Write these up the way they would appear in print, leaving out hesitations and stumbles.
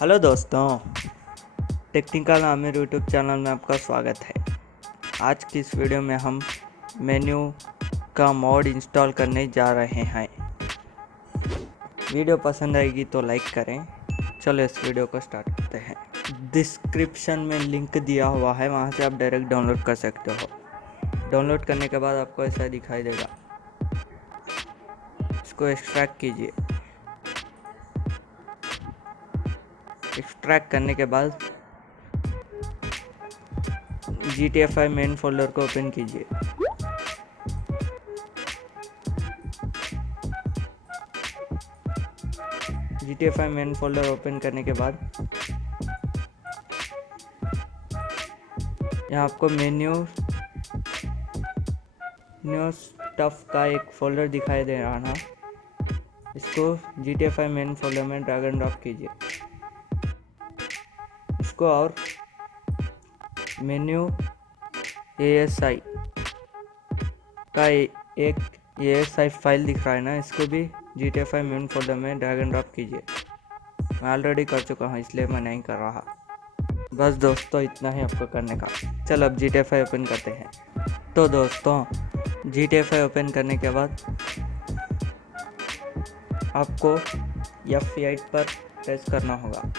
Hello दोस्तों, technical Aamir YouTube channel में आपका स्वागत है। आज की इस वीडियो में हम मेन्यू का मॉड इंस्टॉल करने जा रहे हैं। वीडियो पसंद आएगी तो लाइक करें। चलो इस वीडियो को स्टार्ट करते हैं। डिस्क्रिप्शन में लिंक दिया हुआ है, वहाँ से आप डायरेक्ट डाउनलोड कर सकते हो। डाउनलोड करने के बाद आपको ऐसा दिखाई देगा। इसको एक्सट्रैक्ट कीजिए। एक्सट्रैक्ट करने के बाद GTA 5 मेन फोल्डर को ओपन कीजिए। GTA 5 मेन फोल्डर ओपन करने के बाद यहाँ आपको मेन्यू स्टफ का एक फोल्डर दिखाई दे रहा ना, इसको GTA 5 मेन फोल्डर में ड्रैग एंड ड्रॉप कीजिए। इसको और मेन्यू ASI का एक ASI फाइल दिख रहा है ना, इसको भी GTA 5 मेन फोल्डर में ड्रैग एंड ड्रॉप कीजिए। मैं ऑलरेडी कर चुका हूँ, इसलिए मैं नहीं कर रहा। बस दोस्तों, इतना ही आपको करने का। चलो अब GTA 5 ओपन करते हैं। तो दोस्तों, GTA 5 ओपन करने के बाद आपको F8 पर प्रेस करना होगा।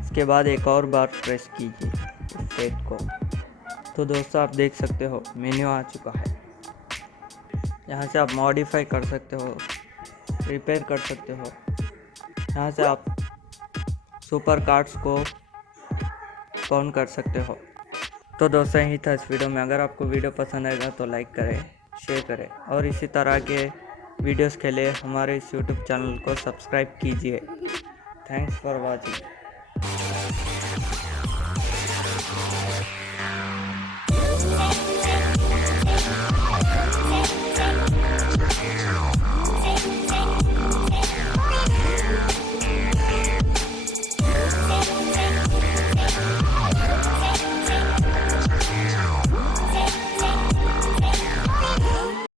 इसके बाद एक और बार प्रेस कीजिए F8 को। तो दोस्तों, आप देख सकते हो मेन्यू आ चुका है। यहाँ से आप मॉडिफाई कर सकते हो, रिपेयर कर सकते हो। यहाँ से आप सुपर कार्ड्स को ऑन कर सकते हो। तो दोस्तों, यही था इस वीडियो में। अगर आपको वीडियो पसंद आएगा तो लाइक करें, शेयर करें और इसी तरह के वीडियोस के लिए हमारे इस यूट्यूब चैनल को सब्सक्राइब कीजिए। Thanks for watching.